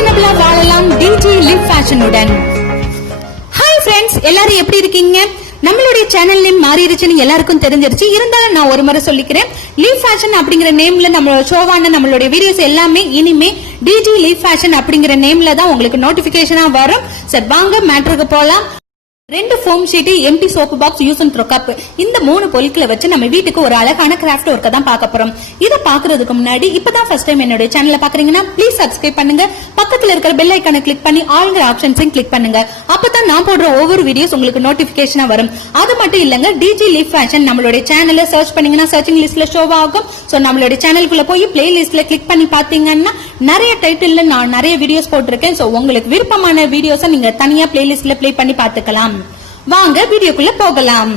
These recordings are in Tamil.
ஃபேஷனபிளா வாழலாம் டிஜி லிவ் ஃபேஷனுடன். ஹாய் ஃப்ரெண்ட்ஸ், எல்லாரும் எப்படி இருக்கீங்க? நம்மளுடைய சேனல் நேம் மாறிடுச்சுன்னு எல்லாருக்கும் தெரிஞ்சிருச்சு. இருந்தாலும் நான் ஒரு முறை சொல்லிக்கிறேன். லிவ் ஃபேஷன் அப்படிங்கிற நேம்ல நம்மளோட ஷோவான நம்மளுடைய வீடியோஸ் எல்லாமே இனிமே டிஜி லிவ் ஃபேஷன் அப்படிங்கிற நேம்ல தான் உங்களுக்கு நோட்டிபிகேஷனா வரும். சரி, வாங்க மேட்ருக்கு போலாம். 2 foam sheet, empty soap box, use and throw cup, இந்த 3 பொருட்களை வச்சு நம்ம வீட்டுக்கு ஒரு அழகான கிராஃப்ட் ஒர்க்க தான் பார்க்க போறோம். இதை பாக்குறதுக்கு முன்னாடி இப்பதான் ஃபர்ஸ்ட் டைம் என்னோட சேனலை பாக்குறீங்கன்னா ப்ளீஸ் சப்ஸ்கிரைப் பண்ணுங்க. பக்கத்துல இருக்கிற பெல் ஐக்கானை கிளிக் பண்ணி ஆல்ங்கிற ஆப்ஷன்ஸையும் கிளிக் பண்ணுங்க. அப்பதான் நான் போடுற ஒவ்வொரு வீடியோஸ் உங்களுக்கு நோட்டிபிகேஷனா வரும். அது மட்டும் இல்லங்க, டிஜி லிவ் ஃபேஷன் நம்மளுடைய சேனலை சர்ச் பண்ணீங்கன்னா சர்ச்சிங் லிஸ்ட்ல ஷோ ஆகும். சோ நம்மளுடைய சேனலுக்குள்ள போய் பிளே லிஸ்ட்ல கிளிக் பண்ணி பாத்தீங்கன்னா நிறைய டைட்டில்ல நான் நிறைய வீடியோஸ் போட்டிருக்கேன். சோ உங்களுக்கு விருப்பமான வீடியோஸை நீங்க தனியா பிளே லிஸ்ட்ல பிளே பண்ணி பாத்துக்கலாம். வாங்க வீடியோக்குள்ள போகலாம்.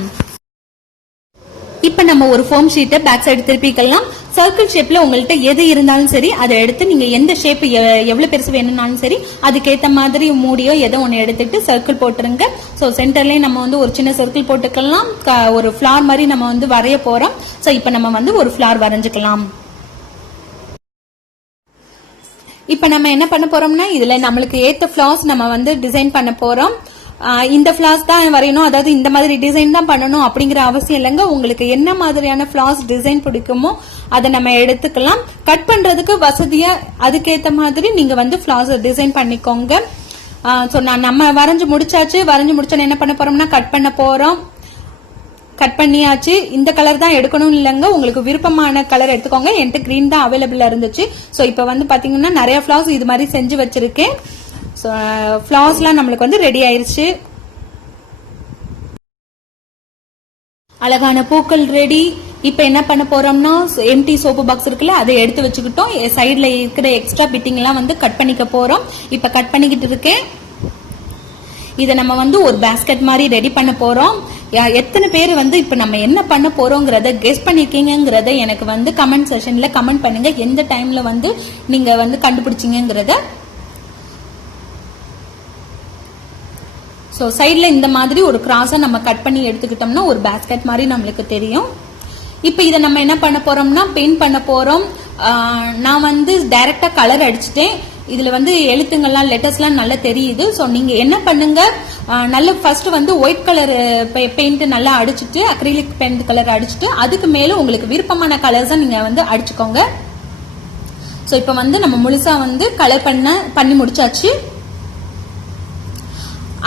இப்ப நம்ம ஒரு ஃபோம் ஷீட்டை பேக் சைடு திருப்பிக்கலாம். சர்க்கிள் ஷேப்ல உங்கள்கிட்ட எது இருந்தாலும் சரி அதை எடுத்து நீங்க எந்த ஷேப் எவ்வளவு பெருசு வேணும்னாலும் சரி அதுக்கேத்த மாதிரி மூடியோ ஏதோ ஒன்னு எடுத்துட்டு சர்க்கிள் போட்டுருங்க. சோ சென்டர்லயே நம்ம வந்து ஒரு சின்ன சர்க்கிள் போட்டுக்கலாம். ஒரு ஃபிளார் மாதிரி நம்ம வந்து வரைய போறோம். சோ இப்ப நம்ம வந்து ஒரு ஃபிளார் வரைஞ்சுக்கலாம். இப்ப நம்ம என்ன பண்ண போறோம்னா இதுல நம்மளுக்கு ஏத்த ஃபிளார்ஸ் நம்ம வந்து டிசைன் பண்ண போறோம். இந்த ஃபிளார்ஸ் தான் வரையணும், அதாவது இந்த மாதிரி டிசைன் தான் பண்ணணும் அப்படிங்கிற அவசியம் இல்லைங்க. உங்களுக்கு என்ன மாதிரியான ஃபிளார்ஸ் டிசைன் பிடிக்குமோ அதை நம்ம எடுத்துக்கலாம். கட் பண்றதுக்கு வசதியா அதுக்கேத்த மாதிரி நீங்க வந்து ஃபிளார்ஸ் டிசைன் பண்ணிக்கோங்க. நம்ம வரைஞ்சு முடிச்சாச்சு. வரைஞ்சு முடிச்சோன்னு என்ன பண்ண போறோம்னா கட் பண்ண போறோம். கட் பண்ணியாச்சு. இந்த கலர் தான் எடுக்கணும் இல்லைங்க, உங்களுக்கு விருப்பமான கலர் எடுத்துக்கோங்க. என்கிட்ட கிரீன் தான் அவைலபிளா இருந்துச்சு. சோ இப்ப வந்து பாத்தீங்கன்னா நிறைய ஃபிளார்ஸ் இது மாதிரி செஞ்சு வச்சிருக்கேன். ஃபிளார்ஸ்லாம் நம்மளுக்கு வந்து ரெடி ஆயிருச்சு. அழகான பூக்கள் ரெடி. இப்ப என்ன பண்ண போறோம்னா எம்டி சோப்பு பாக்ஸ் இருக்குல்ல அதை எடுத்து வச்சுக்கிட்டோம். சைட்ல இருக்கிற எக்ஸ்ட்ரா பிட்டிங் எல்லாம் வந்து கட் பண்ணிக்க போறோம். இப்ப கட் பண்ணிக்கிட்டு இருக்கேன். இதை நம்ம வந்து ஒரு பேஸ்கெட் மாதிரி ரெடி பண்ண போறோம். எத்தனை பேர் வந்து இப்ப நம்ம என்ன பண்ண போறோங்கிறத கெஸ் பண்ணிருக்கீங்கிறத எனக்கு வந்து கமெண்ட் செஷன்ல கமெண்ட் பண்ணுங்க. எந்த டைம்ல வந்து நீங்க வந்து கண்டுபிடிச்சீங்கிறத. சோ சைட்ல இந்த மாதிரி ஒரு கிராஸா நம்ம கட் பண்ணி எடுத்துக்கிட்டோம்னா ஒரு பேஸ்கெட் மாதிரி நம்மளுக்கு தெரியும். இப்ப இதை நம்ம என்ன பண்ண போறோம்னா பெயிண்ட் பண்ண போறோம். நான் வந்து டைரக்டா கலர் அடிச்சுட்டேன். இதுல வந்து எழுத்துங்கள்லாம் லெட்டர்ஸ்லாம் நல்லா தெரியுது. சோ நீங்க என்ன பண்ணுங்க, நல்ல ஃபர்ஸ்ட் வந்து ஒயிட் கலர் பெயிண்ட் நல்லா அடிச்சுட்டு அக்ரிலிக் பெயிண்ட் கலர் அடிச்சுட்டு அதுக்கு மேல உங்களுக்கு விருப்பமான கலர்ஸை நீங்க வந்து அடிச்சுக்கோங்க. சோ இப்ப வந்து நம்ம முழுசா வந்து கலர் பண்ணி முடிச்சாச்சு.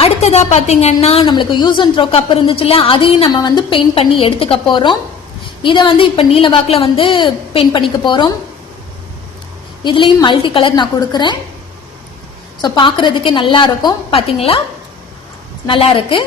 அடுத்ததா பாத்தீங்கன்னா நம்மளுக்கு யூஸ் அண்ட் த்ரோ கப் இருந்துச்சுல அதையும் நம்ம வந்து பெயிண்ட் பண்ணி எடுத்துக்க போறோம். இத வந்து இப்ப நீல வாக்குல வந்து பெயிண்ட் பண்ணிக்க போறோம். இதுலயும் மல்டி கலர் நான் கொடுக்கறேன். சோ பாக்குறதுக்கே நல்லா இருக்கும். பாத்தீங்களா, நல்லா இருக்கு.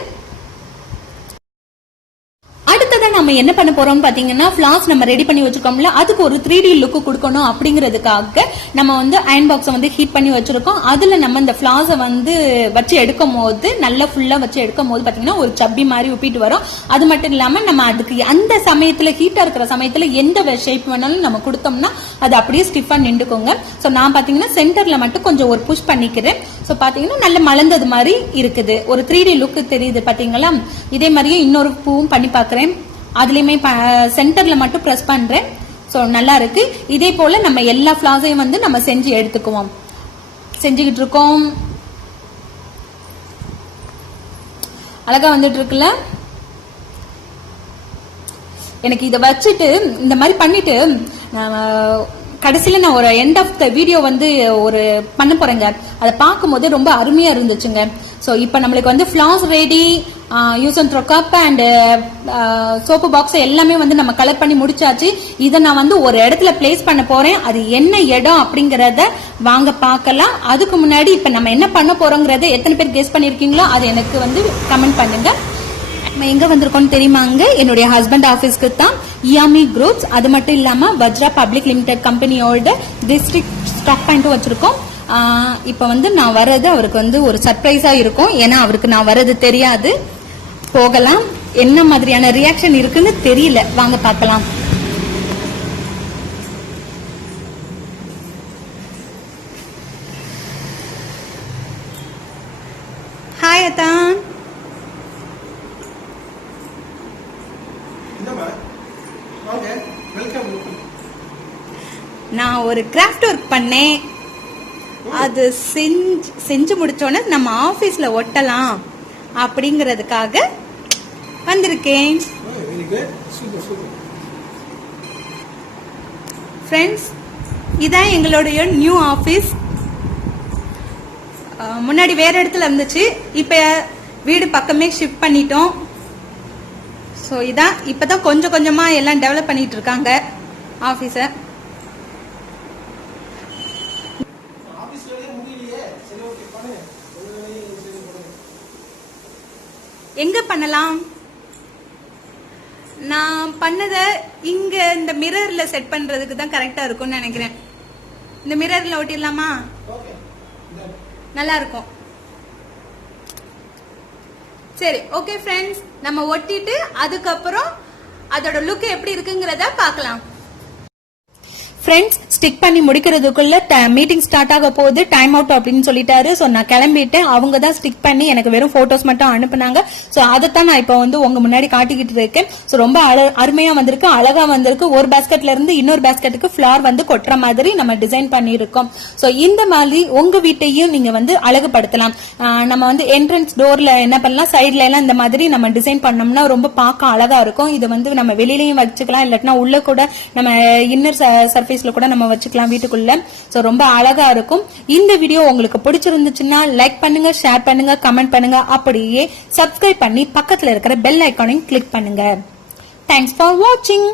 அடுத்ததான் நம்ம என்ன பண்ண போறோம் பாத்தீங்கன்னா ஃபிளார்ஸ் நம்ம ரெடி பண்ணி வச்சிருக்கோம்ல அதுக்கு ஒரு 3D லுக் கொடுக்கணும் அப்படிங்கிறதுக்காக நம்ம வந்து அயன் பாக்ஸை வந்து ஹீட் பண்ணி வச்சிருக்கோம். அதுல நம்ம இந்த ஃபிளார்ஸை வந்து வச்சு எடுக்கும் போது நல்லா ஃபுல்லா வச்சு எடுக்கும் போது பாத்தீங்கன்னா ஒரு சப்பி மாதிரி உப்பிட்டு வரும். அது மட்டும் இல்லாம நம்ம அதுக்கு அந்த சமயத்துல ஹீட்டா இருக்கிற சமயத்துல எந்த ஷேப் வேணாலும் நம்ம கொடுத்தோம்னா அது அப்படியே ஸ்டிஃபா நின்றுக்கோங்க. சோ நான் பாத்தீங்கன்னா சென்டர்ல மட்டும் கொஞ்சம் ஒரு புஷ் பண்ணிக்கிறேன். சோ பாத்தீங்கன்னா நல்ல மலர்ந்தது மாதிரி இருக்குது. ஒரு 3D லுக் தெரியுது பாத்தீங்களா. இதே மாதிரியே இன்னொரு பூவும் பண்ணி பாக்குறேன். அதுலயுமே சென்டர்ல மட்டும் பிரஸ் பண்றேன். சோ நல்லா இருக்கு. இதே போல நம்ம எல்லா ஃபிளார்ஸையும் வந்து நம்ம செஞ்சு எடுத்துக்குவோம். செஞ்சுக்கிட்டு இருக்கோம். அழகா வந்துட்டு இருக்குல்ல. எனக்கு இதை வச்சுட்டு இந்த மாதிரி பண்ணிட்டு கடைசியில நான் ஒரு எண்ட் ஆஃப் த வீடியோ வந்து ஒரு பண்ண போறேங்க. அதை பார்க்கும் போது ரொம்ப அருமையா இருந்துச்சுங்க. சோ இப்ப நம்மளுக்கு வந்து flares ready, use and throw cup and soap box எல்லாமே வந்து நம்ம கலர் பண்ணி முடிச்சாச்சு. இதை நான் வந்து ஒரு இடத்துல பிளேஸ் பண்ண போறேன். அது என்ன இடம் அப்படிங்கறத வாங்க பார்க்கலாம். அதுக்கு முன்னாடி இப்ப நம்ம என்ன பண்ண போறோங்கிறத எத்தனை பேர் கெஸ் பண்ணிருக்கீங்களோ அது எனக்கு வந்து கமெண்ட் பண்ணுங்க. நம்ம எங்க வந்திருக்கோம் தெரியுமாங்க? என்னுடைய ஹஸ்பண்ட் ஆபீஸ்க்கு தான். இயாமி குரூப்ஸ், அது மட்டும் இல்லாம வஜ்ரா பப்ளிக் லிமிடெட் கம்பெனியோட டிஸ்ட்ரிக்ட் ஸ்டாக் பாயிண்ட் வச்சிருக்கோம். இப்ப வந்து நான் வர்றது அவருக்கு வந்து ஒரு சர்ப்ரைஸா இருக்கும். ஏன்னா அவருக்கு நான் வர்றது தெரியாது. போகலாம். என்ன மாதிரியான ரியாக்ஷன் இருக்குன்னு தெரியல. வாங்க பார்க்கலாம். ஹாய் அத்தா. நான் ஒரு கிராஃப்ட் ஒர்க் பண்ணேன். அது செஞ்சு முடிச்சோன்னு நம்ம ஆபீஸ்ல ஒட்டலாம் அப்படிங்கறதுக்காக வந்திருக்கேன். ஃப்ரெண்ட்ஸ், இதான் எங்களுடைய நியூ ஆபீஸ். முன்னாடி வேற இடத்துல இருந்துச்சு, இப்ப வீடு பக்கமே ஷிஃப்ட் பண்ணிட்டோம். ஸோ இதான் இப்பதான் கொஞ்சம் கொஞ்சமா எல்லாம் டெவலப் பண்ணிட்டு இருக்காங்க ஆபீஸ. எங்க பண்ணலாம்? நான் பண்ணத இங்க இந்த மிரர்ல செட் பண்றதுக்கு தான் கரெக்டா இருக்கும்னு நினைக்கிறேன். இந்த மிரர்ல ஒட்டிடலாமா? நல்லா இருக்கும். சரி, ஓகே ஃப்ரெண்ட்ஸ், நம்ம ஒட்டிட்டு அதுக்கப்புறம் அதோட லுக் எப்படி இருக்குங்கிறத பார்க்கலாம். ஃப்ரெண்ட்ஸ், ஸ்டிக் பண்ணி முடிக்கிறதுக்குள்ள மீட்டிங் ஸ்டார்ட் ஆக போகுது, டைம் அவுட் அப்படின்னு சொல்லிட்டாரு. ஸோ நான் கிளம்பிட்டேன். அவங்க தான் ஸ்டிக் பண்ணி எனக்கு வெறும் போட்டோஸ் மட்டும் அனுப்புனாங்க. ஸோ அதைத்தான் நான் இப்போ வந்து உங்க முன்னாடி காட்டிக்கிட்டு இருக்கேன். ஸோ ரொம்ப அருமையா வந்திருக்கு, அழகா வந்திருக்கு. ஒரு பேஸ்கெட்ல இருந்து இன்னொரு பேஸ்கெட்டுக்கு ஃபிளார் வந்து கொட்டுற மாதிரி நம்ம டிசைன் பண்ணியிருக்கோம். ஸோ இந்த மாதிரி உங்க வீட்டையும் நீங்க வந்து அழகுபடுத்தலாம். நம்ம வந்து என்ட்ரன்ஸ் டோர்ல என்ன பண்ணலாம், சைட்ல எல்லாம் இந்த மாதிரி நம்ம டிசைன் பண்ணோம்னா ரொம்ப பார்க்க அழகா இருக்கும். இது வந்து நம்ம வெளியிலயும் வச்சுக்கலாம், இல்லாட்டினா உள்ள கூட நம்ம இன்னர் சர்ஃபேஸ்ல கூட நம்ம வச்சுக்கலாம் வீட்டுக்குள்ள. சோ ரொம்ப அழகா இருக்கும். இந்த வீடியோ உங்களுக்கு பிடிச்சிருந்துச்சுன்னா லைக் பண்ணுங்க, ஷேர் பண்ணுங்க, கமெண்ட் பண்ணுங்க. அப்படியே சப்ஸ்கிரைப் பண்ணி பக்கத்துல இருக்கிற பெல் ஐகானையும் கிளிக் பண்ணுங்க. தேங்க்ஸ் ஃபார் வாட்சிங்.